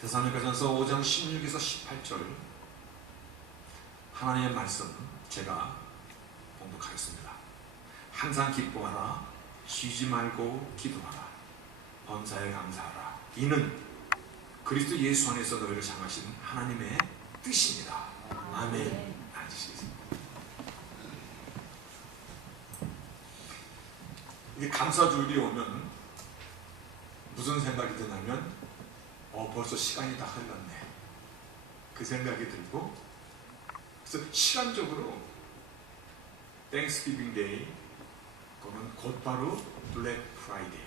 데살로니가전서 5장 16에서 18절 하나님의 말씀 제가 봉독하겠습니다. 항상 기뻐하라, 쉬지 말고 기도하라, 범사에 감사하라. 이는 그리스도 예수 안에서 너희를 향하신 하나님의 뜻입니다. 아멘. 앉으시겠습니다. 이게 감사주일이 오면 무슨 생각이 드냐면 벌써 시간이 다 흘렀네, 그 생각이 들고, 그래서 시간적으로 땡스기빙 데이 그거는 곧바로 블랙 프라이데이,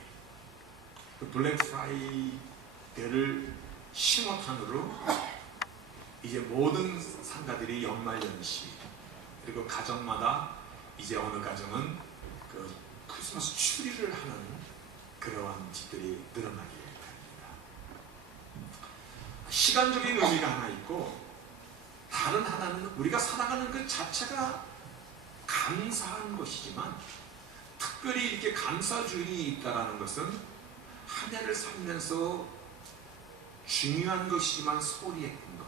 그 블랙 프라이데이를 신호탄으로 이제 모든 상가들이 연말연시, 그리고 가정마다 이제 어느 가정은 그 크리스마스 추리를 하는 그러한 집들이 늘어나게 됩니다. 시간적인 의미가 하나 있고, 다른 하나는 우리가 살아가는 그 자체가 감사한 것이지만, 특별히 이렇게 감사주일이 있다는 것은 한 해를 살면서 중요한 것이지만 소홀히 했던 것,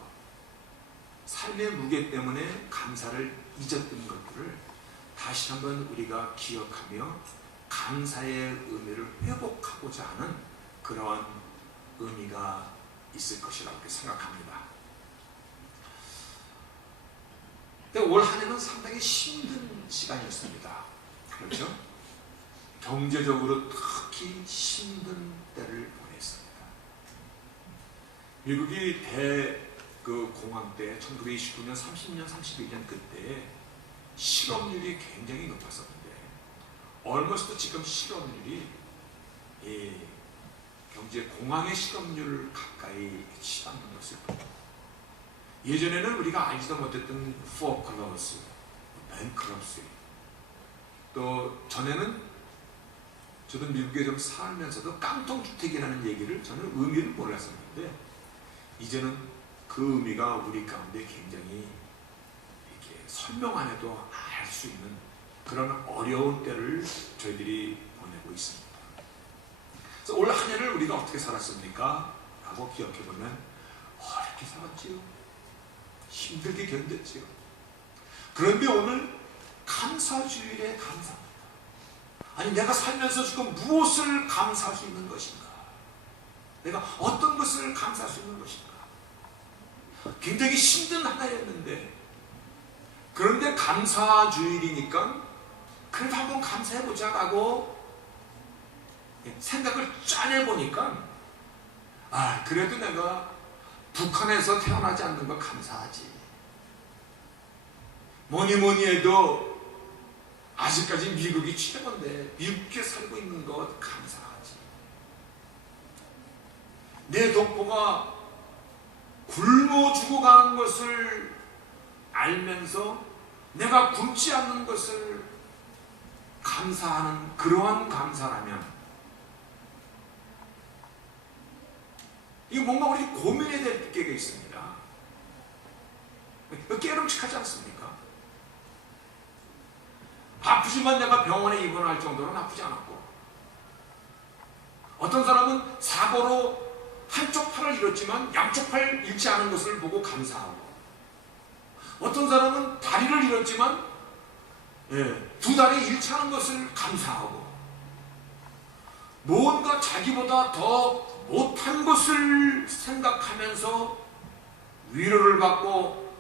삶의 무게 때문에 감사를 잊었던 것들을 다시 한번 우리가 기억하며 감사의 의미를 회복하고자 하는 그러한 의미가 있을 것이라고 생각합니다. 근데 올 한 해는 상당히 힘든 시간이었습니다. 그렇죠? 경제적으로 특히 힘든 때를 보냈습니다. 미국이 공황 때 1929년, 30년, 31년 그때 실업률이 굉장히 높았었는데, 얼머스트 지금 실업률이 경제 공황의 실업률 가까이 치닫는 것을 보고, 예전에는 우리가 알지도 못했던 foreclosure, bankruptcy, 또 전에는 저도 미국에 좀 살면서도 깡통주택이라는 얘기를 저는 의미를 몰랐었는데, 이제는 그 의미가 우리 가운데 굉장히 이렇게 설명 안 해도 알 수 있는 그런 어려운 때를 저희들이 보내고 있습니다. 그래서 올 한 해를 우리가 어떻게 살았습니까? 라고 기억해보면 어렵게 살았지요. 힘들게 견뎠지요. 그런데 오늘 감사주일에 감사합니다. 아니, 내가 살면서 지금 무엇을 감사할 수 있는 것인가? 내가 어떤 것을 감사할 수 있는 것인가? 굉장히 힘든 한 해였는데, 그런데 감사주일이니까 그래도 한번 감사해보자 라고 생각을 짜내보니까, 그래도 내가 북한에서 태어나지 않는 거 감사하지. 뭐니 해도 아직까지 미국이 최고인데 미국에 살고 있는 것 감사하지. 내 동포가 굶어 죽어가는 것을 알면서 내가 굶지 않는 것을 감사하는 그러한 감사라면, 이거 뭔가 우리 고민해야 될 게가 있습니다. 깨름칙하지 않습니까? 아프지만 내가 병원에 입원할 정도로는 아프지 않았고, 어떤 사람은 사고로 한쪽 팔을 잃었지만 양쪽 팔 잃지 않은 것을 보고 감사하고, 어떤 사람은 다리를 잃었지만 두 다리 잃지 않은 것을 감사하고, 뭔가 자기보다 더 못한 것을 생각하면서 위로를 받고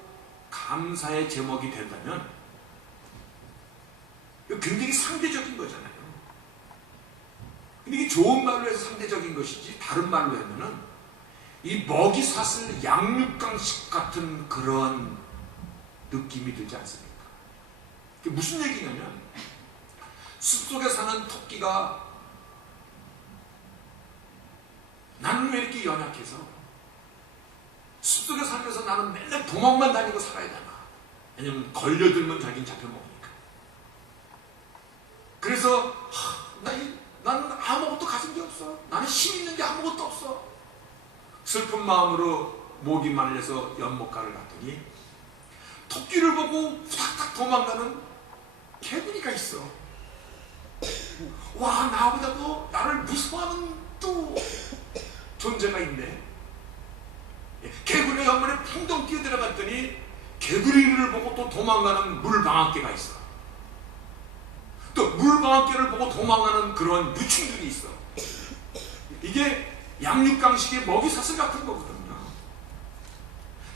감사의 제목이 된다면, 이거 굉장히 상대적인 거잖아요. 근데 이게 좋은 말로 해서 상대적인 것이지, 다른 말로 하면은 이 먹이 사슬 양육강식 같은 그런 느낌이 들지 않습니까? 이게 무슨 얘기냐면, 숲속에 사는 토끼가 나는 왜 이렇게 연약해서 숲속에 살면서 나는 맨날 도망만 다니고 살아야 되나? 왜냐면 걸려들면 자기는 잡혀먹으니까. 그래서 나는 아무것도 가진 게 없어. 나는 힘 있는 게 아무것도 없어. 슬픈 마음으로 목이 말려서 연못가를 갔더니 토끼를 보고 후닥닥 도망가는 개구리가 있어. 와, 나보다도 나를 무서워하는 또 존재가 있네. 바닷물에 풍덩 뛰어들어갔더니 개구리를 보고 또 도망가는 물방앗개가 있어. 또 물방앗개를 보고 도망가는 그런 유충들이 있어. 이게 양육강식의 먹이사슬 같은 거거든요.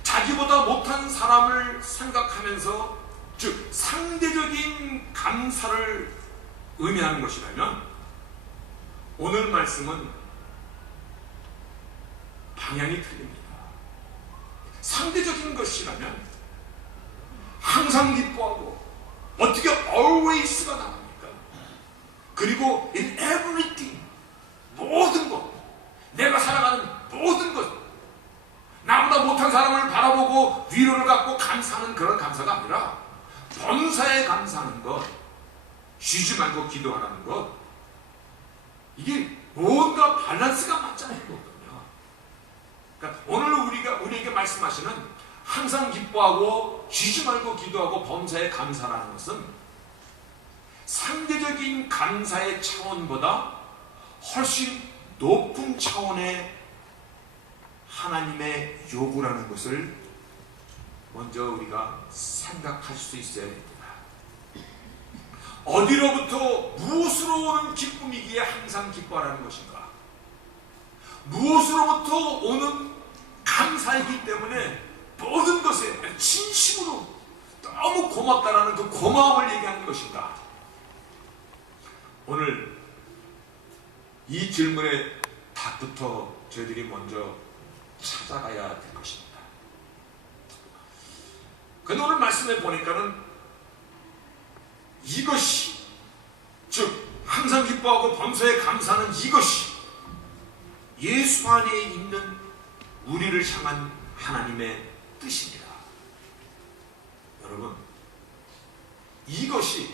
자기보다 못한 사람을 생각하면서, 즉 상대적인 감사를 의미하는 것이라면, 오늘 말씀은 방향이 틀립니다. 상대적인 것이라면 항상 기뻐하고 어떻게 always가 나옵니까? 그리고 in everything, 모든 것, 내가 살아가는 모든 것, 나보다 못한 사람을 바라보고 위로를 갖고 감사하는 그런 감사가 아니라 범사에 감사하는 것, 쉬지 말고 기도하라는 것, 이게 뭔가 밸런스가 맞지 않는 거거든요. 그러니까 오늘 우리에게 말씀하시는 항상 기뻐하고 쉬지 말고 기도하고 범사에 감사라는 것은 상대적인 감사의 차원보다 훨씬 높은 차원의 하나님의 요구라는 것을 먼저 우리가 생각할 수 있어야 됩니다. 어디로부터 무엇으로 오는 기쁨이기에 항상 기뻐하라는 것인가? 무엇으로부터 오는 감사이기 때문에 모든 것에 진심으로 너무 고맙다라는 그 고마움을 얘기하는 것인가? 오늘 이 질문의 답부터 저희들이 먼저 찾아가야 될 것입니다. 근데 오늘 말씀에 보니까는 이것이, 즉 항상 기뻐하고 범사에 감사하는 이것이 예수 안에 있는 우리를 향한 하나님의 뜻입니다. 여러분, 이것이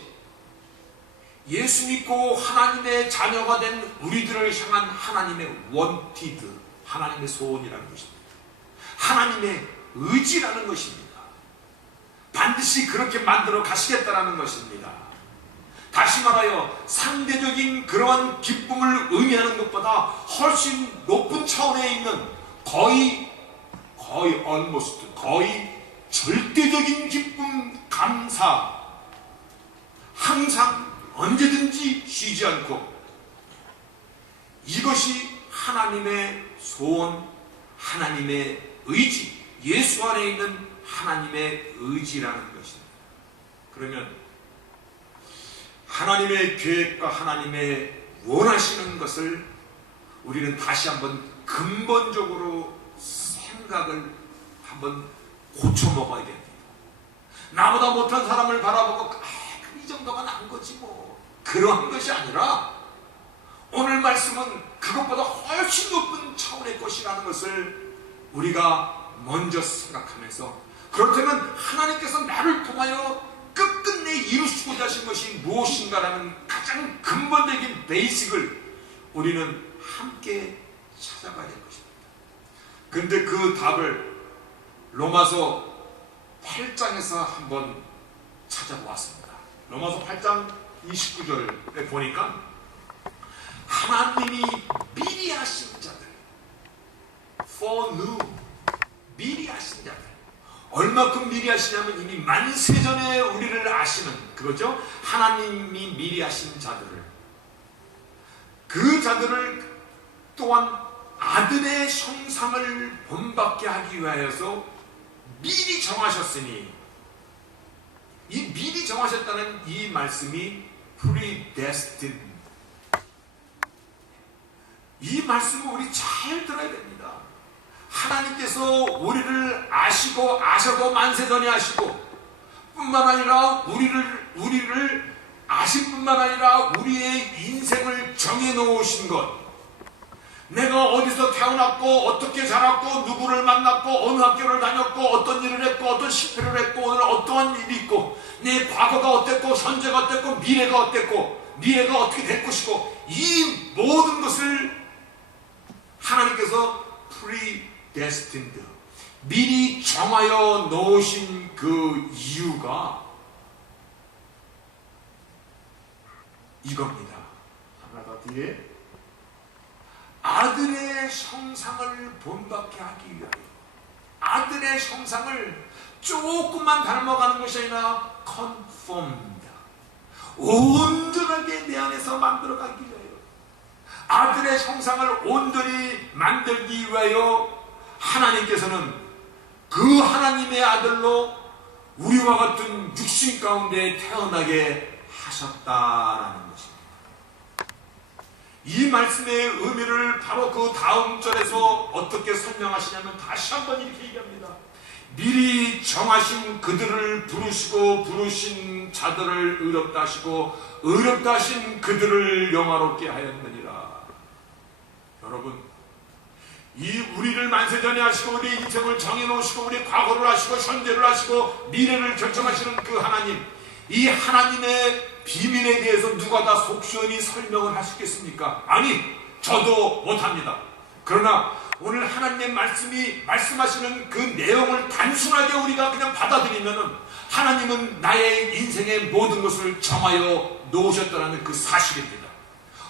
예수 믿고 하나님의 자녀가 된 우리들을 향한 하나님의 원티드, 하나님의 소원이라는 것입니다. 하나님의 의지라는 것입니다. 반드시 그렇게 만들어 가시겠다라는 것입니다. 다시 말하여 상대적인 그러한 기쁨을 의미하는 것보다 훨씬 높은 차원에 있는 거의 절대적인 기쁨, 감사, 항상 언제든지 쉬지 않고, 이것이 하나님의 소원, 하나님의 의지, 예수 안에 있는 하나님의 의지라는 것입니다. 그러면 하나님의 계획과 하나님의 원하시는 것을 우리는 다시 한번 근본적으로 생각을 한번 고쳐먹어야 됩니다. 나보다 못한 사람을 바라보고 이 정도가 난 거지 뭐, 그런 것이 아니라 오늘 말씀은 그것보다 훨씬 높은 차원의 것이라는 것을 우리가 먼저 생각하면서, 그렇다면 하나님께서 나를 통하여 끝끝내 이루시고자 하신 것이 무엇인가라는 가장 근본적인 베이직을 우리는 함께 찾아가야 될 것입니다. 근데 그 답을 로마서 8장에서 한번 찾아보았습니다. 로마서 8장 29절에 보니까 하나님이 미리 하신 자들, foreknew, 미리 하신 자들, 얼마큼 미리 하시냐면 이미 만세전에 우리를 아시는 그거죠. 하나님이 미리 하신 자들을, 그 자들을 또한 아들의 형상을 본받게 하기 위하여서 미리 정하셨으니, 이 미리 정하셨다는 이 말씀이 predestined, 이 말씀을 우리 잘 들어야 됩니다. 하나님께서 우리를 아시고 아셔도 만세전에 아시고, 뿐만 아니라 우리를 아신 뿐만 아니라 우리의 인생을 정해놓으신 것, 내가 어디서 태어났고 어떻게 자랐고 누구를 만났고 어느 학교를 다녔고 어떤 일을 했고 어떤 실패를 했고 오늘 어떠한 일이 있고 내 과거가 어땠고 현재가 어땠고 미래가 어땠고 미래가 어떻게 될 것이고, 이 모든 것을 하나님께서 predestined, 미리 정하여 놓으신 그 이유가 이겁니다. 하나 더 뒤에, 아들의 형상을 본받게 하기 위하여. 아들의 형상을 조금만 닮아가는 것이 아니라 conformed, 온전하게 내 안에서 만들어가기 위하여, 아들의 형상을 온전히 만들기 위하여 하나님께서는 그 하나님의 아들로 우리와 같은 육신 가운데 태어나게 하셨다라는 것입니다. 이 말씀의 의미를 바로 그 다음 절에서 어떻게 설명하시냐면 다시 한번 이렇게 얘기합니다. 미리 정하신 그들을 부르시고 부르신 자들을 의롭다 하시고 의롭다 하신 그들을 영화롭게 하였느니라. 여러분, 이 우리를 만세전에 하시고 우리 인생을 정해놓으시고 우리 과거를 하시고 현재를 하시고 미래를 결정하시는 그 하나님, 이 하나님의 비밀에 대해서 누가 다 속 시원히 설명을 하시겠습니까? 아니, 저도 못합니다. 그러나 오늘 하나님의 말씀이 말씀하시는 그 내용을 단순하게 우리가 그냥 받아들이면은 하나님은 나의 인생의 모든 것을 정하여 놓으셨다는 그 사실입니다.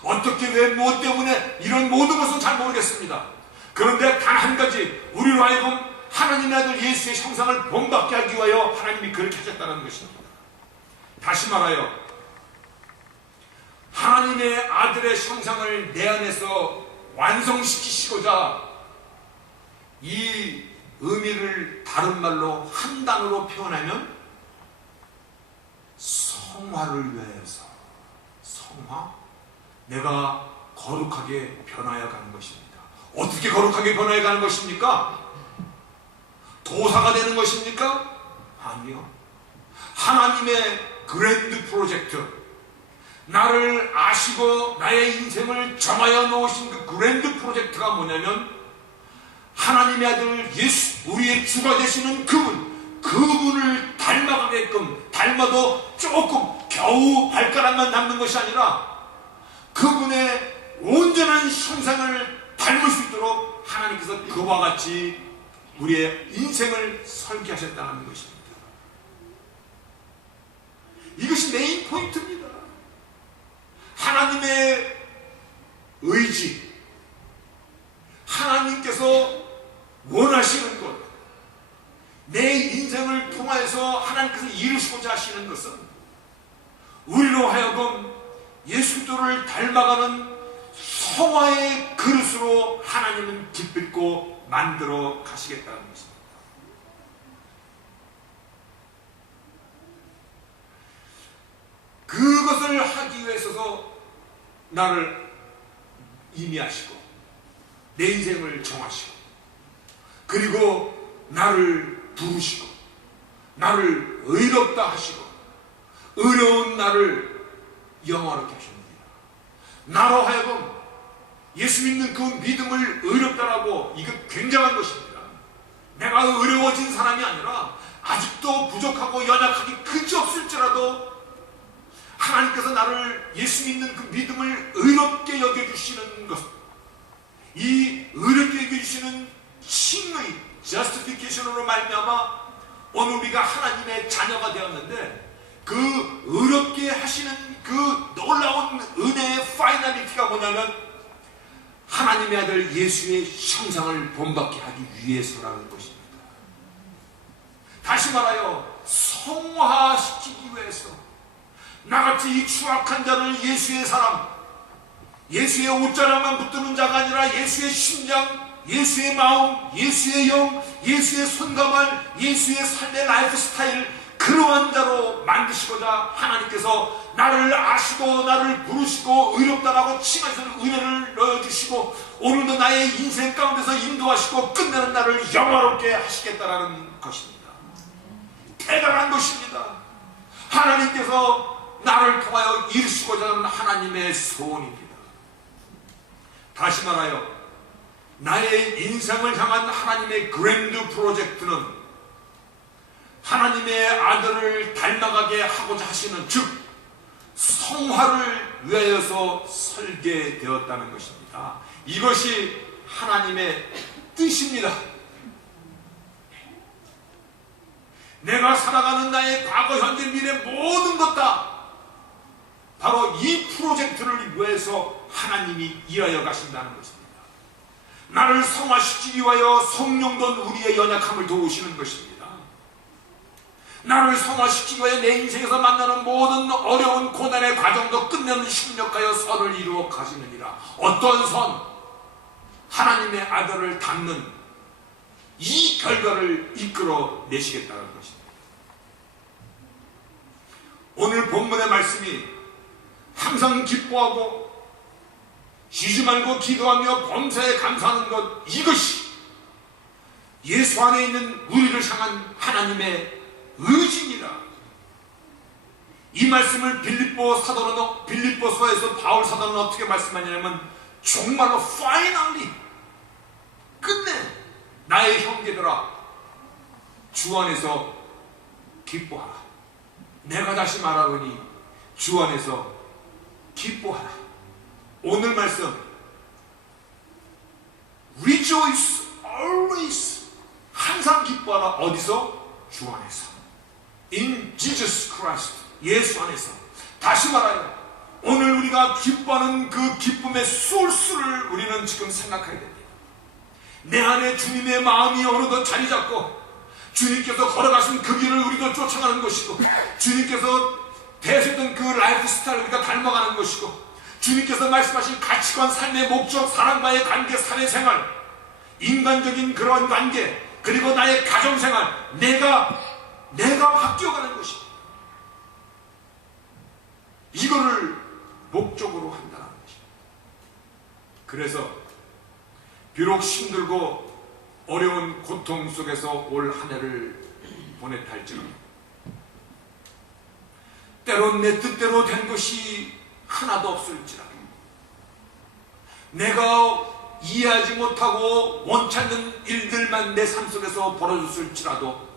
어떻게, 왜, 무엇 때문에 이런 모든 것은 잘 모르겠습니다. 그런데 단 한 가지, 우리로 하여금 하나님의 아들 예수의 형상을 본받게 하기 위하여 하나님이 그렇게 하셨다는 것입니다. 다시 말하여 하나님의 아들의 형상을 내 안에서 완성시키시고자 이 의미를 다른 말로 한 단어로 표현하면 성화를 위하여서, 성화, 내가 거룩하게 변하여 가는 것입니다. 어떻게 거룩하게 변하여 가는 것입니까? 도사가 되는 것입니까? 아니요. 하나님의 그랜드 프로젝트, 나를 아시고 나의 인생을 정하여 놓으신 그 그랜드 프로젝트가 뭐냐면 하나님의 아들 예수, 우리의 주가 되시는 그분을 닮아가게끔, 닮아도 조금 겨우 발가락만 남는 것이 아니라 그분의 온전한 형상을 닮을 수 있도록 하나님께서 그와 같이 우리의 인생을 설계하셨다는 것입니다. 이것이 메인 포인트입니다. 하나님의 의지, 하나님께서 원하시는 것, 내 인생을 통하여서 하나님께서 이루시고자 하시는 것은 우리로 하여금 예수 그리스도를 닮아가는 성화의 그릇으로 하나님은 기필코 만들어 가시겠다는 것입니다. 그것을 하기 위해서 나를 임의하시고 내 인생을 정하시고 그리고 나를 부르시고 나를 의롭다 하시고 의로운 나를 영화롭게 하십니다. 나로 하여금 예수 믿는 그 믿음을 의롭다라고, 이거 굉장한 것입니다. 내가 의로워진 사람이 아니라 아직도 부족하고 연약하기 그지없을지라도 하나님께서 나를 예수 믿는 그 믿음을 의롭게 여겨주시는 것, 이 의롭게 여겨주시는 칭의, justification으로 말미암아 오늘 우리가 하나님의 자녀가 되었는데, 그 의롭게 하시는 그 놀라운 은혜의 파이널리티가 뭐냐면 하나님의 아들 예수의 형상을 본받게 하기 위해서라는 것입니다. 다시 말하여 성화시키기 위해서, 나같이 이 추악한 자를 예수의 사람, 예수의 옷자락만 붙드는 자가 아니라 예수의 심장, 예수의 마음, 예수의 영, 예수의 손가발, 예수의 삶의 라이프 스타일, 그러한 자로 만드시고자 하나님께서 나를 아시고 나를 부르시고 의롭다라고 칭하셔서 은혜를 넣어주시고 오늘도 나의 인생 가운데서 인도하시고 끝내는 나를 영화롭게 하시겠다라는 것입니다. 대단한 것입니다. 하나님께서 나를 통하여 이루시고자 하는 하나님의 소원입니다. 다시 말하여 나의 인생을 향한 하나님의 그랜드 프로젝트는 하나님의 아들을 닮아가게 하고자 하시는, 즉 성화를 위하여서 설계되었다는 것입니다. 이것이 하나님의 뜻입니다. 내가 살아가는 나의 과거, 현재, 미래 모든 것 다 바로 이 프로젝트를 위해서 하나님이 일하여 가신다는 것입니다. 나를 성화시키기 위하여 성령된 우리의 연약함을 도우시는 것입니다. 나를 성화시키기 위해 내 인생에서 만나는 모든 어려운 고난의 과정도 끝내는 협력하여 선을 이루어 가시느니라. 어떤 선? 하나님의 아들을 닮는 이 결과를 이끌어 내시겠다는 것입니다. 오늘 본문의 말씀이 항상 기뻐하고 쉬지 말고 기도하며 범사에 감사하는 것, 이것이 예수 안에 있는 우리를 향한 하나님의 의지니라. 이 말씀을 빌립보서에서 바울 사도는 어떻게 말씀하냐면, 정말로 finally, 끝내 나의 형제들아 주 안에서 기뻐하라. 내가 다시 말하노니 주 안에서 기뻐하라. 오늘 말씀, rejoice always, 항상 기뻐하라. 어디서? 주 안에서, in Jesus Christ, 예수 안에서. 다시 말하여 오늘 우리가 기뻐하는 그 기쁨의 소스를 우리는 지금 생각해야 됩니다. 내 안에 주님의 마음이 어느덧 자리 잡고 주님께서 걸어가신 그 길을 우리도 쫓아가는 것이고, 주님께서 대하셨던 그 라이프 스타일을 우리가 닮아가는 것이고, 주님께서 말씀하신 가치관, 삶의 목적, 사람과의 관계, 사회생활, 인간적인 그런 관계, 그리고 나의 가정생활, 내가 바뀌어가는 것입니다. 이거를 목적으로 한다는 것입니다. 그래서 비록 힘들고 어려운 고통 속에서 올 한 해를 보냈다 할지라도 때론 내 뜻대로 된 것이 하나도 없을지라도, 내가 이해하지 못하고 원치 않는 일들만 내 삶 속에서 벌어졌을지라도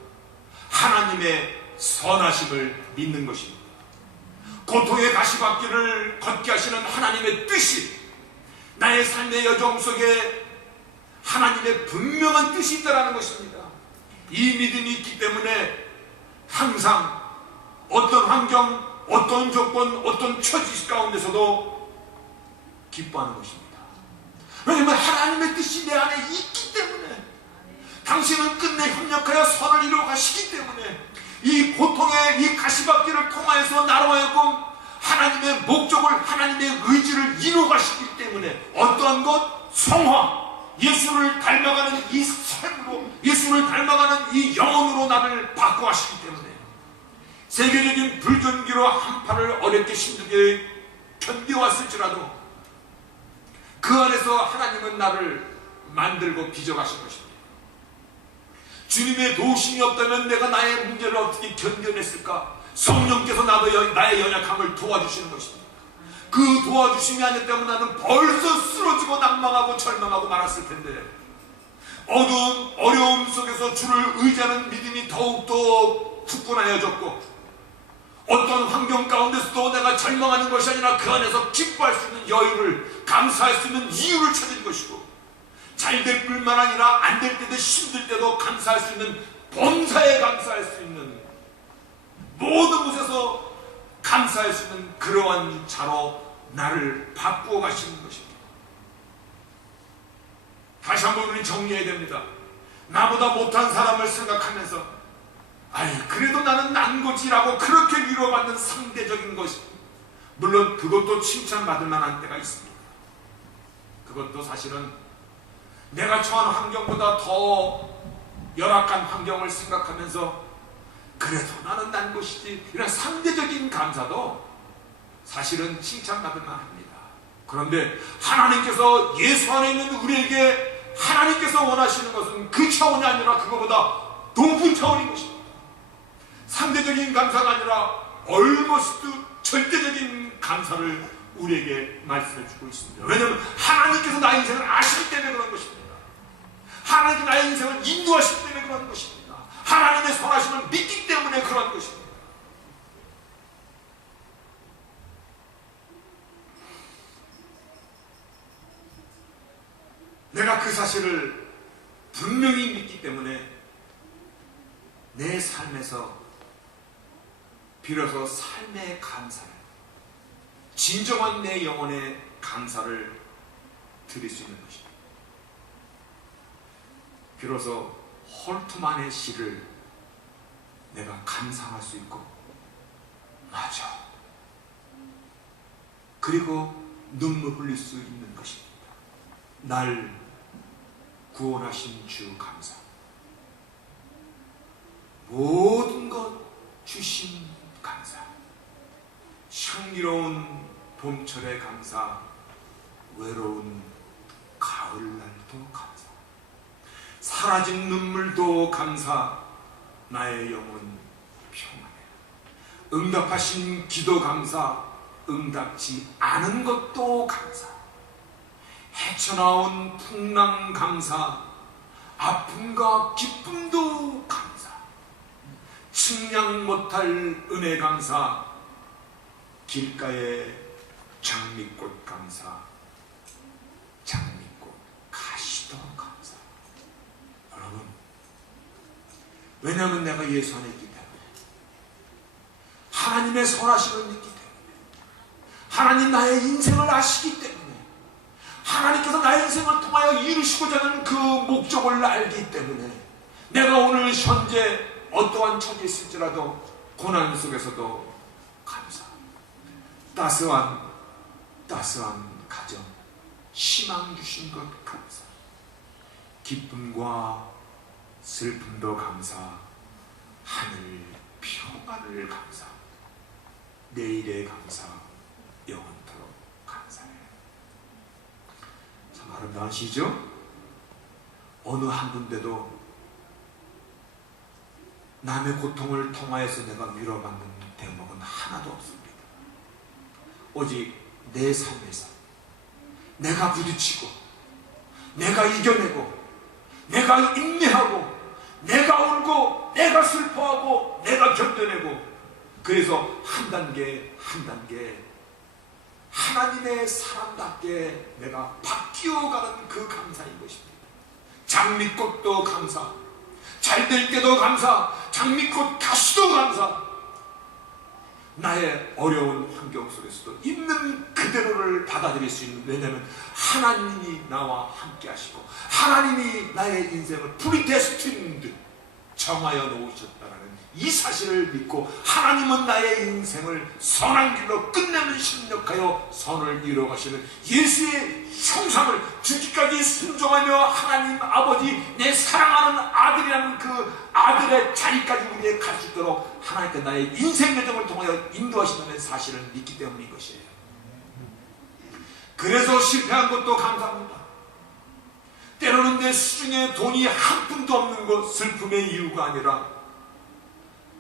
하나님의 선하심을 믿는 것입니다. 고통의 가시밭길을 걷게 하시는 하나님의 뜻이, 나의 삶의 여정 속에 하나님의 분명한 뜻이 있다는 것입니다. 이 믿음이 있기 때문에 항상 어떤 환경, 어떤 조건, 어떤 처지 가운데서도 기뻐하는 것입니다. 왜냐하면 하나님의 뜻이 내 안에 있기 때문에, 당신은 끝내 협력하여 선을 이루어 가시기 때문에, 이 고통의 이 가시밭길을 통하여서 나로 하여금 하나님의 목적을, 하나님의 의지를 이루어 가시기 때문에 어떠한 것? 성화, 예수를 닮아가는 이 삶으로, 예수를 닮아가는 이 영혼으로 나를 바꿔가시기 때문에 세계적인 불전기로 한파를 어렵게 힘들게 견뎌왔을지라도 그 안에서 하나님은 나를 만들고 빚어가신 것입니다. 주님의 도우심이 없다면 내가 나의 문제를 어떻게 견뎌냈을까? 성령께서 나의 연약함을 도와주시는 것입니다. 그 도와주심이 아니었다면 나는 벌써 쓰러지고 낭망하고 절망하고 말았을 텐데, 어두운 어려움 속에서 주를 의지하는 믿음이 더욱더 굳건하여졌고, 어떤 환경 가운데서도 내가 절망하는 것이 아니라 그 안에서 기뻐할 수 있는 여유를, 감사할 수 있는 이유를 찾은 것이고, 잘 될 뿐만 아니라 안 될 때도 힘들 때도 감사할 수 있는, 범사에 감사할 수 있는, 모든 곳에서 감사할 수 있는 그러한 자로 나를 바꾸어 가시는 것입니다. 다시 한번 우리는 정리해야 됩니다. 나보다 못한 사람을 생각하면서 그래도 나는 난 거지라고 그렇게 위로받는 상대적인 것이, 물론 그것도 칭찬받을 만한 때가 있습니다. 그것도 사실은 내가 처한 환경보다 더 열악한 환경을 생각하면서 그래도 나는 난 것이지, 이런 상대적인 감사도 사실은 칭찬받을 만합니다. 그런데 하나님께서 예수 안에 있는 우리에게 하나님께서 원하시는 것은 그 차원이 아니라 그거보다 높은 차원인 것입니다. 상대적인 감사가 아니라 almost 절대적인 감사를 우리에게 말씀해 주고 있습니다. 왜냐하면 하나님께서 나의 인생을 아시기 때문에 그런 것입니다. 하나님께서 나의 인생을 인도하시기 때문에 그런 것입니다. 하나님의 선하심을 믿기 때문에 그런 것입니다. 내가 그 사실을 분명히 믿기 때문에 내 삶에서 비로소 삶의 감사를, 진정한 내 영혼의 감사를 드릴 수 있는 것입니다. 비로소 홀트만의 시를 내가 감상할 수 있고, 맞아, 그리고 눈물 흘릴 수 있는 것입니다. 날 구원하신 주 감사, 모든 것 주신 감사, 향기로운 봄철의 감사, 외로운 가을날도 감사, 사라진 눈물도 감사, 나의 영혼 평안해. 응답하신 기도 감사, 응답지 않은 것도 감사, 헤쳐나온 풍랑 감사, 아픔과 기쁨도 감사, 측량 못할 은혜 감사, 길가의 장미꽃 감사, 장미꽃 가시도 감사. 여러분, 왜냐하면 내가 예수 안에 있기 때문에, 하나님의 선하심을 믿기 때문에, 하나님 나의 인생을 아시기 때문에, 하나님께서 나의 인생을 통하여 이루시고자 하는 그 목적을 알기 때문에, 내가 오늘 현재 어떠한 처지에 있을지라도 고난 속에서도 감사, 따스한 가정, 희망 주신 것 감사, 기쁨과 슬픔도 감사, 하늘 평안을 감사, 내일의 감사, 영원토록 감사해. 참 아름다운 시죠? 어느 한 군데도 남의 고통을 통하여서 내가 위로받는 대목은 하나도 없습니다. 오직 내 삶에서 내가 부딪히고, 내가 이겨내고, 내가 인내하고, 내가 울고, 내가 슬퍼하고, 내가 견뎌내고, 그래서 한 단계 한 단계 하나님의 사람답게 내가 바뀌어가는 그 감사인 것입니다. 장미꽃도 감사, 잘될 때도 감사, 장미꽃 가시도 감사, 나의 어려운 환경 속에서도 있는 그대로를 받아들일 수 있는, 왜냐하면 하나님이 나와 함께 하시고 하나님이 나의 인생을 프리데스틴드 정하여 놓으셨다는 이 사실을 믿고, 하나님은 나의 인생을 선한 길로 끝내는 심력하여 선을 이루어가시는 예수의 형상을 주기까지 순종하며, 하나님 아버지 내 사랑하는 아들이라는 그 아들의 자리까지 우리에 갈 수 있도록 하나님께 나의 인생 여정을 통하여 인도하신다는 사실을 믿기 때문인 것이에요. 그래서 실패한 것도 감사합니다. 때로는 내 수중에 돈이 한 푼도 없는 것 슬픔의 이유가 아니라,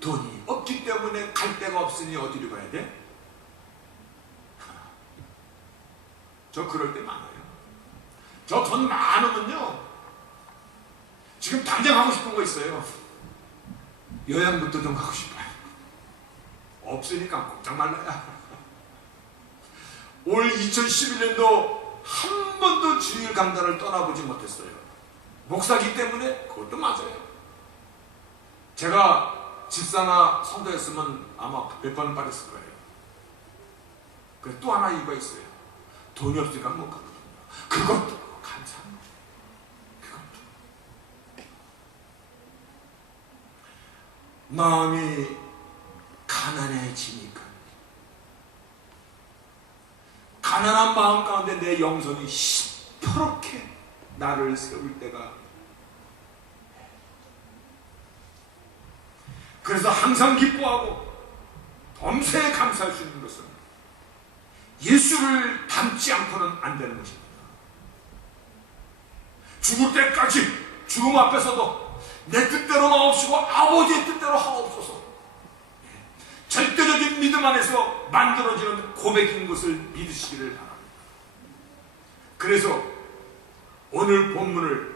돈이 없기 때문에 갈 데가 없으니 어디로 가야 돼? 저 그럴 때 많아요. 저 돈 많으면요, 지금 당장 하고 싶은 거 있어요. 여행부터 좀 가고 싶어요. 없으니까 꼼짝 말라야. 올 2011년도 한 번도 주일 강단을 떠나보지 못했어요. 목사기 때문에? 그것도 맞아요. 제가 집사나 성도였으면 아마 몇 번은 빠졌을 거예요. 그래서 또 하나 이유가 있어요. 돈이 없으니까 못 가거든요. 그것도 감사합니다. 그것도. 마음이 가난해지니까, 가난한 마음 가운데 내 영성이 시퍼렇게 나를 세울 때가, 그래서 항상 기뻐하고 범사에 감사할 수 있는 것은 예수를 닮지 않고는 안 되는 것입니다. 죽을 때까지 죽음 앞에서도 내 뜻대로 마옵시고 아버지의 뜻대로 하옵소서, 절대적인 믿음 안에서 만들어지는 고백인 것을 믿으시기를 바랍니다. 그래서 오늘 본문을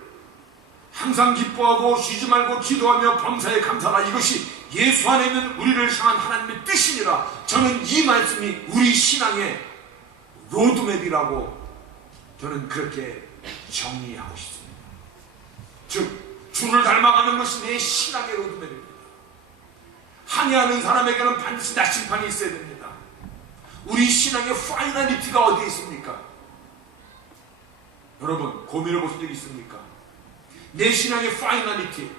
항상 기뻐하고 쉬지 말고 기도하며 범사에 감사하라, 이것이 예수 안에 있는 우리를 향한 하나님의 뜻이니라. 저는 이 말씀이 우리 신앙의 로드맵이라고 저는 그렇게 정리하고 싶습니다. 즉, 주를 닮아가는 것이 내 신앙의 로드맵입니다. 항해하는 사람에게는 반드시 나침판이 있어야 됩니다. 우리 신앙의 파이널리티가 어디에 있습니까? 여러분, 고민해 보신 적 있습니까? 내 신앙의 파이널리티.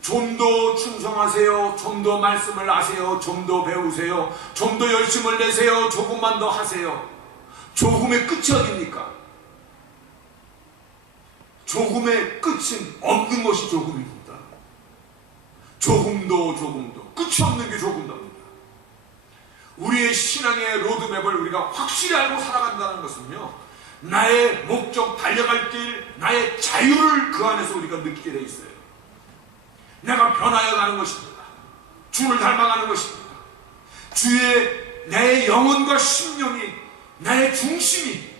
좀 더 충성하세요. 좀 더 말씀을 아세요. 좀 더 배우세요. 좀 더 열심을 내세요. 조금만 더 하세요. 조금의 끝이 어딥니까? 조금의 끝은 없는 것이 조금입니다. 조금 더 끝이 없는 게 조금입니다. 우리의 신앙의 로드맵을 우리가 확실히 알고 살아간다는 것은요, 나의 목적, 달려갈 길, 나의 자유를 그 안에서 우리가 느끼게 되어 있어요. 내가 변하여 가는 것입니다. 주를 닮아가는 것입니다. 주의 나의 영혼과 심령이, 나의 중심이,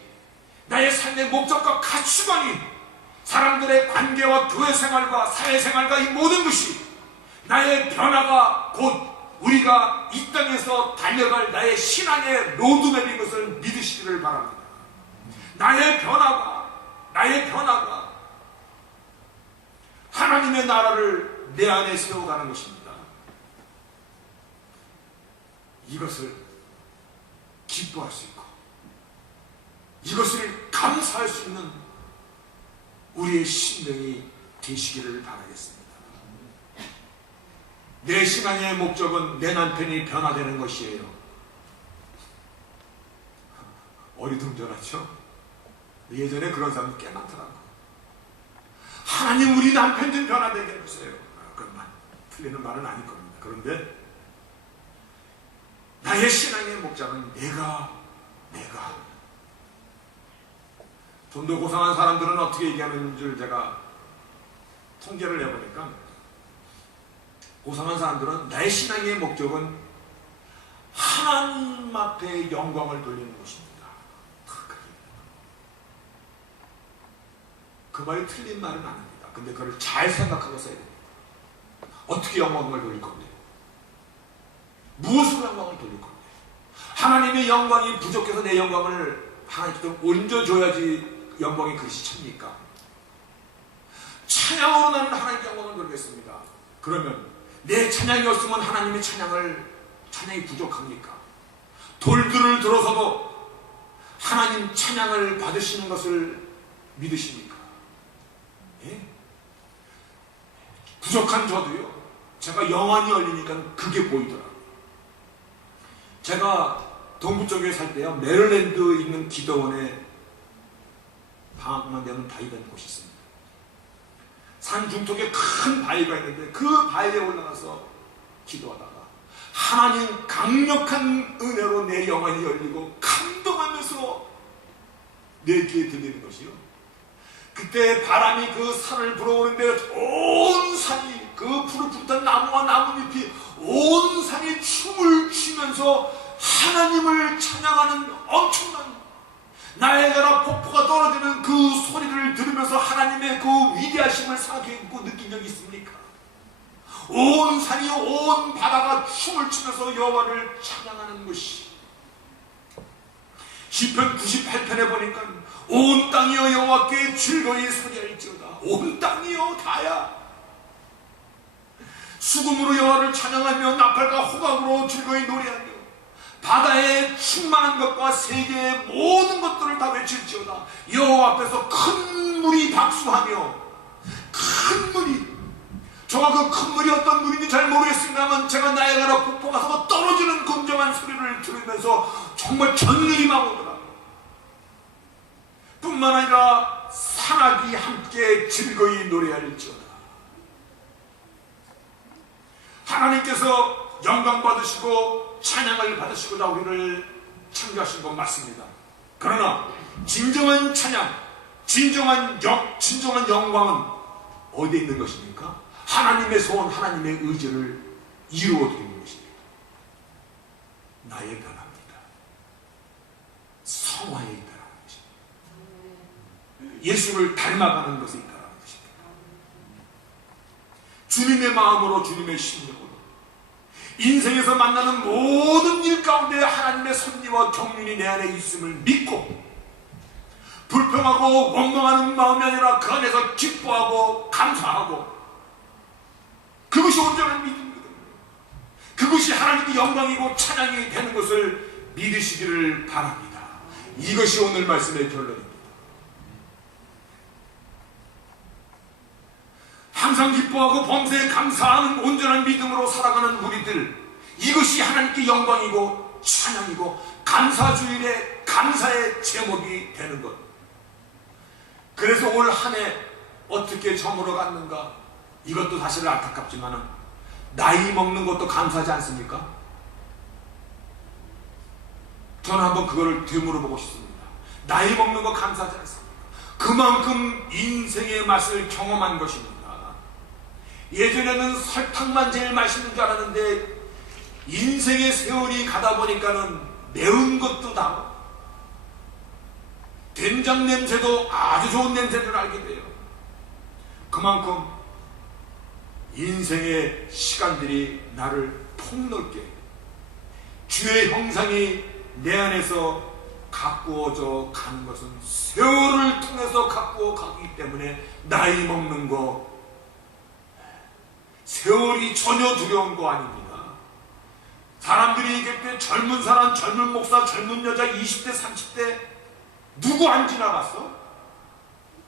나의 삶의 목적과 가치관이, 사람들의 관계와 교회 생활과 사회 생활과 이 모든 것이 나의 변화가 곧 우리가 이 땅에서 달려갈 나의 신앙의 로드맵인 것을 믿으시기를 바랍니다. 나의 변화가 하나님의 나라를 내 안에 세워가는 것입니다. 이것을 기뻐할 수 있고 이것을 감사할 수 있는 우리의 심령이 되시기를 바라겠습니다. 내 신앙의 목적은 내 남편이 변화되는 것이에요. 어리둥절하죠? 예전에 그런 사람 꽤 많더라고. 하나님 우리 남편 좀 변화되게 해주세요. 그건 틀리는 말은 아닐 겁니다. 그런데 나의 신앙의 목적은 내가 좀 더 고상한 사람들은 어떻게 얘기하는 줄 제가 통계를 해보니까, 고상한 사람들은 나의 신앙의 목적은 하나님 앞에 영광을 돌리는 것입니다. 그 말이 틀린 말은 아닙니다. 근데 그걸 잘 생각하고 써야 됩니다. 어떻게 영광을 돌릴 건데? 무엇으로 영광을 돌릴 건데? 하나님의 영광이 부족해서 내 영광을 하나님께 좀 얹어줘야지 영광이 그릇이 찹니까? 찬양으로 나는 하나님의 영광을 돌리겠습니다. 그러면 내 찬양이 없으면 하나님의 찬양이 부족합니까? 돌들을 들어서도 하나님 찬양을 받으시는 것을 믿으십니까? 예? 부족한 저도요, 제가 영안이 열리니까 그게 보이더라고요. 제가 동부 쪽에 살 때요, 메릴랜드 있는 기도원에 방학만 되면 바위가 곳이 있습니다. 산 중턱에 큰 바위가 있는데 그 바위에 올라가서 기도하다가 하나님 강력한 은혜로 내 영안이 열리고 감동하면서 내 귀에 들리는 것이요, 그때 바람이 그 산을 불어오는데 온 산이, 그 푸릇푸릇한 나무와 나뭇잎이 온 산이 춤을 추면서 하나님을 찬양하는 엄청난 나이아가라 폭포가 떨어지는 그 소리를 들으면서 하나님의 그 위대하심을 생각했고 느낀 적이 있습니까? 온 산이, 온 바다가 춤을 추면서 여호와를 찬양하는 것이, 시편 98편에 보니까 온 땅이여 여호와께 즐거이 소리할지어다. 온 땅이여 다야. 수금으로 여호와를 찬양하며 나팔과 호각으로 즐거이 노래하며 바다에 충만한 것과 세계의 모든 것들을 다 외칠지어다. 여호와 앞에서 큰 물이 박수하며, 큰 물이, 저가 그 큰 물이 어떤 물인지 잘 모르겠습니다만 제가 나이아가라 폭포 가서 떨어지는 공정한 소리를 들으면서 정말 전율이 막 오더라고요. 뿐만 아니라 산악이 함께 즐거이 노래할지어다. 하나님께서 영광 받으시고 찬양을 받으시고자 우리를 창조하신 건 맞습니다. 그러나 진정한 찬양, 진정한 영광은 어디에 있는 것입니까? 하나님의 소원, 하나님의 의지를 이루어 드리는 것입니다. 나의 변화입니다. 성화에 있다는 것입니다. 예수를 닮아가는 것에 있다는 것입니다. 주님의 마음으로, 주님의 심령으로 인생에서 만나는 모든 일 가운데 하나님의 섭리와 경륜이 내 안에 있음을 믿고, 불평하고 원망하는 마음이 아니라 그 안에서 기뻐하고 감사하고, 그것이 온전한 믿음이거든요. 그것이 하나님의 영광이고 찬양이 되는 것을 믿으시기를 바랍니다. 이것이 오늘 말씀의 결론입니다. 항상 기뻐하고 범사에 감사하는 온전한 믿음으로 살아가는 우리들, 이것이 하나님께 영광이고 찬양이고 감사주일의 감사의 제목이 되는 것. 그래서 올 한 해 어떻게 저물어 갔는가, 이것도 사실 안타깝지만은 나이 먹는 것도 감사하지 않습니까? 저는 한번 그거를 되물어보고 싶습니다. 나이 먹는 거 감사하지 않습니까? 그만큼 인생의 맛을 경험한 것입니다. 예전에는 설탕만 제일 맛있는 줄 알았는데 인생의 세월이 가다 보니까는 매운 것도 다, 된장 냄새도 아주 좋은 냄새를 알게 돼요. 그만큼 인생의 시간들이 나를 폭넓게 주의 형상이 내 안에서 가꾸어져 가는 것은 세월을 통해서 가꾸어 가기 때문에 나이 먹는 거, 세월이 전혀 두려운 거 아닙니다. 사람들이 얘기할 때 젊은 사람, 젊은 목사, 젊은 여자 20대, 30대 누구 안 지나갔어?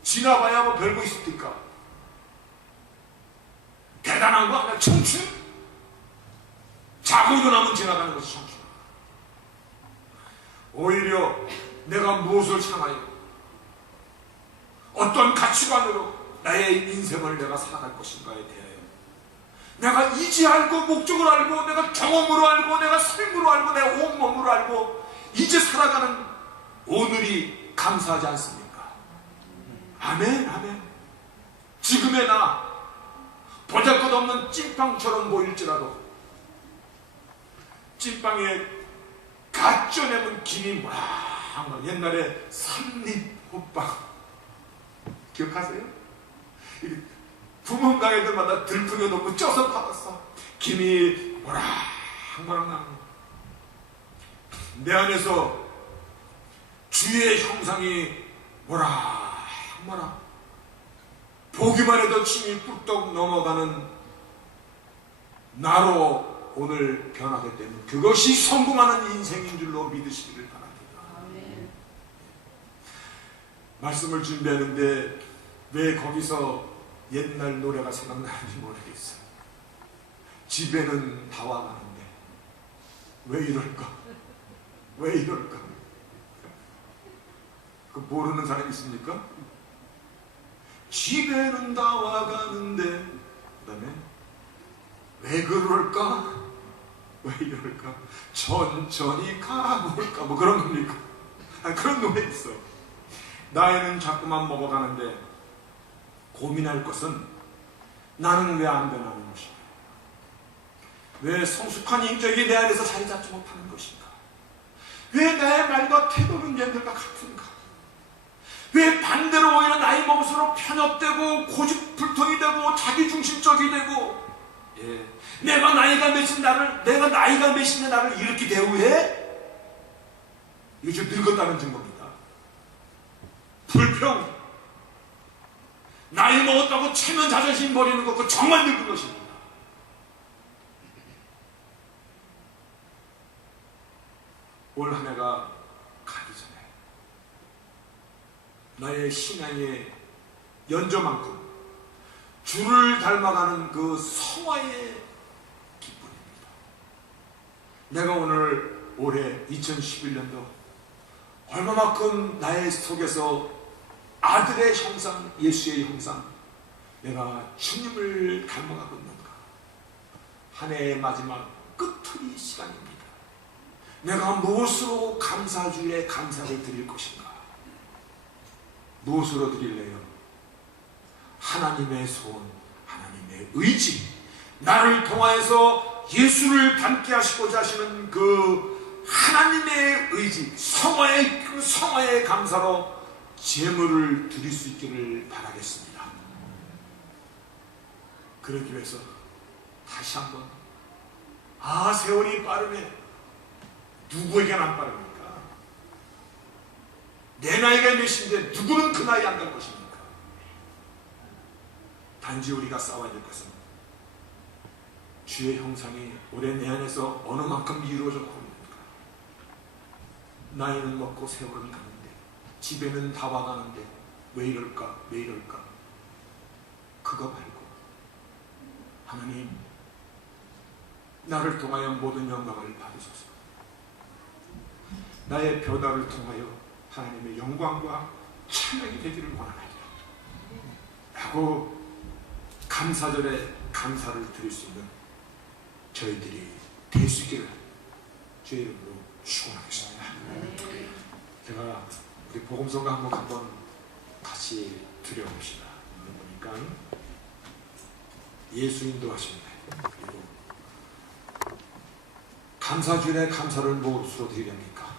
지나봐야 뭐 별거 있습니까? 대단한 거 아니야? 청춘? 자고 일어나면 지나가는 것이 청춘. 오히려 내가 무엇을 참아요? 어떤 가치관으로 나의 인생을 내가 살아갈 것인가에 대하여 내가 이제 알고, 목적을 알고, 내가 경험으로 알고, 내가 삶으로 알고, 내가 온몸으로 알고 이제 살아가는 오늘이 감사하지 않습니까? 아멘, 아멘. 지금의 나 보잘것없는 찐빵처럼 보일지라도 찐빵에 갓 쪄내면 김이 뭐라, 옛날에 삼립호빵 기억하세요? 부흥가게들마다 들통에 놓고 쪄서 팔았어. 김이 모락모락 나는 내 안에서 주의 형상이 모락모락 보기만 해도 침이 뚝뚝 넘어가는 나로 오늘 변하기 때문에 그것이 성공하는 인생인 줄로 믿으시기를 바랍니다. 아멘. 말씀을 준비하는데 왜 거기서 옛날 노래가 생각나는지 모르겠어요. 집에는 다 와가는데 왜 이럴까? 왜 이럴까? 그 모르는 사람 있습니까? 집에는 다 와가는데, 그 다음에 왜 그럴까? 왜 이럴까? 천천히 가볼까? 뭐 그런 겁니까? 그런 노래 있어. 나이는 자꾸만 먹어가는데 고민할 것은 나는 왜 안 변하는 것인가? 왜 성숙한 인격이 내 안에서 자리 잡지 못하는 것인가? 왜 나의 말과 태도는 얘들과 같은가? 왜 반대로 오히려 나이 먹을수록 편협되고 고집불통이 되고 자기중심적이 되고, 내가 나이가 몇인데 나를 이렇게 대우해? 이게 좀 늙었다는 증거입니다. 불평, 나이 먹었다고 체면 자존심 버리는 거, 그거 정말 늙은 것입니다. 올 한 해가 가기 전에 나의 신앙의 연저만큼 주를 닮아가는 그 성화의 기쁨입니다. 내가 오늘 올해 2011년도 얼마만큼 나의 속에서 아들의 형상, 예수의 형상, 내가 주님을 닮아가고 있는가? 한 해의 마지막 끝풀이 시간입니다. 내가 무엇으로 감사주일에 감사를 드릴 것인가? 무엇으로 드릴래요? 하나님의 소원, 하나님의 의지, 나를 통하여서 예수를 닮게 하시고자 하시는 그 하나님의 의지, 그 성화의 감사로 제물을 드릴 수 있기를 바라겠습니다. 그러기 위해서 다시 한번, 세월이 빠르네. 누구에게나 안 빠릅니까? 내 나이가 몇인데 누구는 그 나이 안 갈 것입니까? 단지 우리가 싸워야 될 것은 주의 형상이 올해 내 안에서 어느 만큼 이루어져 가고 있는가? 나이는 먹고 세월은 가는데, 집에는 다 와가는데 왜 이럴까? 왜 이럴까? 그거 말고 하나님, 나를 통하여 모든 영광을 받으소서. 나의 변화를 통하여 하나님의 영광과 찬양이 되기를 원하나이다 라고 감사절에 감사를 드릴 수 있는 저희들이 될 수 있기를 주의 이름으로 축원하겠습니다. 제가 우리 복음성가 한번 같이 드려봅시다. 보니까 예수 인도하십니다. 그리고 감사주일에 감사를 무엇으로 드리렵니까?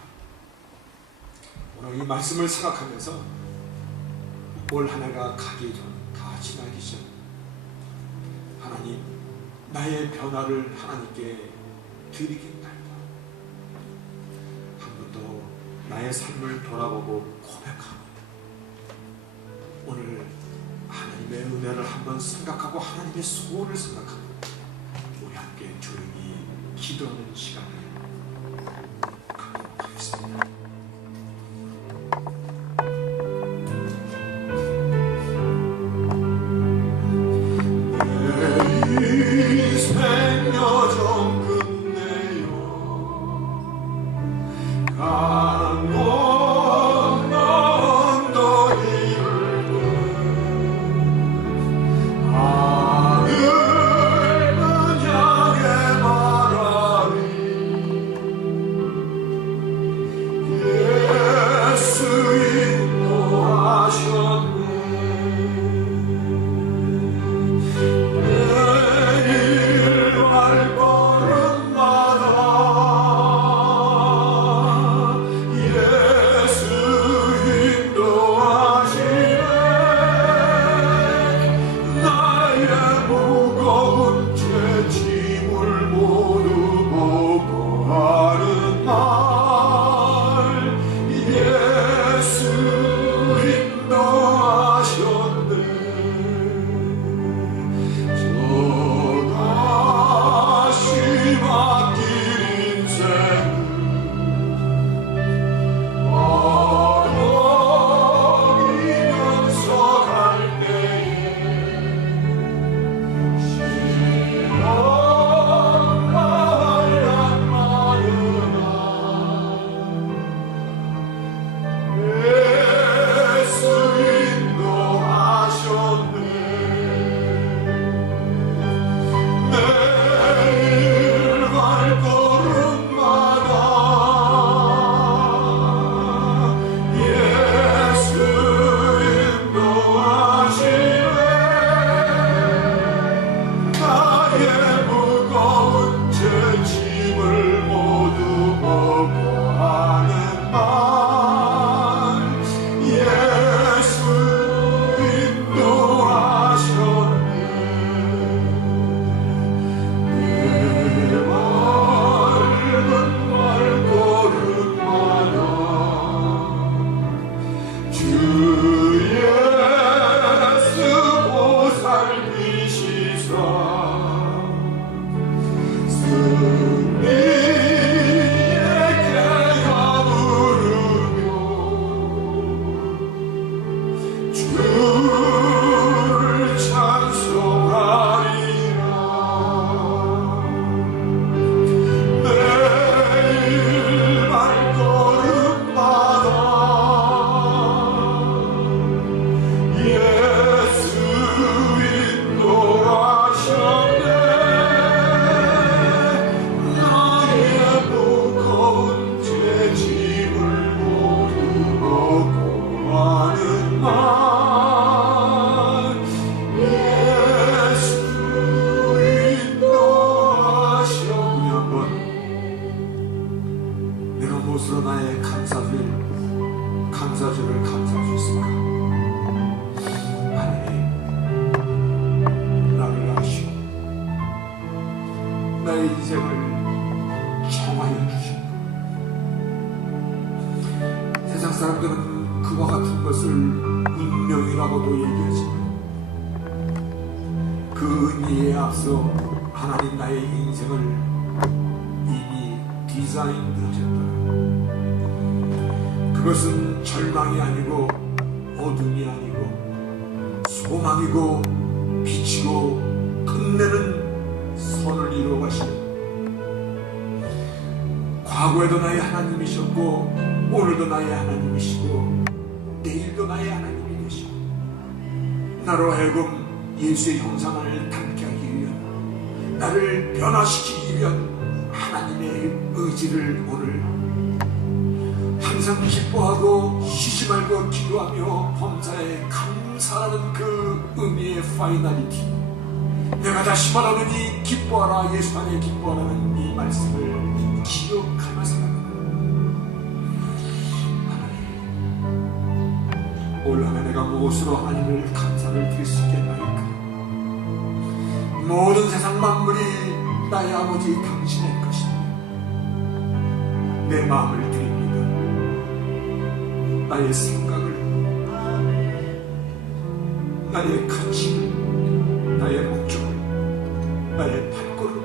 오늘 이 말씀을 생각하면서 올 한 해가 가기 전, 다 지나기 전 하나님, 나의 변화를 하나님께 드리겠나이다. 한 번 더 나의 삶을 돌아보고 고백하고 오늘 하나님의 은혜를 한번 생각하고 하나님의 소원을 생각하고 우리 함께 조용히 기도하는 시간을 갖도록 하겠습니다. 사람들은 그와 같은 것을 운명이라고도 얘기하지만 그 의미에 앞서 하나님 나의 인생을 이미 디자인하셨다. 그것은 절망이 아니고 어둠이 아니고 소망이고 빛이고 끝내는 선을 이루어 가시는 과거에도 나의 하나님이셨고 오늘도 나의 하나님이시고 내일도 나의 하나님이 되시고 나로 하여금 예수의 형상을 담게 하기 위한 나를 변화시키기 위한 하나님의 의지를 오늘 항상 기뻐하고 쉬지 말고 기도하며 범사에 감사하는 그 의미의 파이널리티, 내가 다시 말하느니 기뻐하라 예수 안에 기뻐하라는 이 말씀을 기억하며 살아가는 하나님, 올 한해 내가 무엇으로 하나님을 감사를 드릴 수 있겠나이까? 모든 세상 만물이 나의 아버지 당신의 것입니다. 내 마음을 드립니다. 나의 생각을, 나의 가치를, 나의 목적을, 나의 발걸음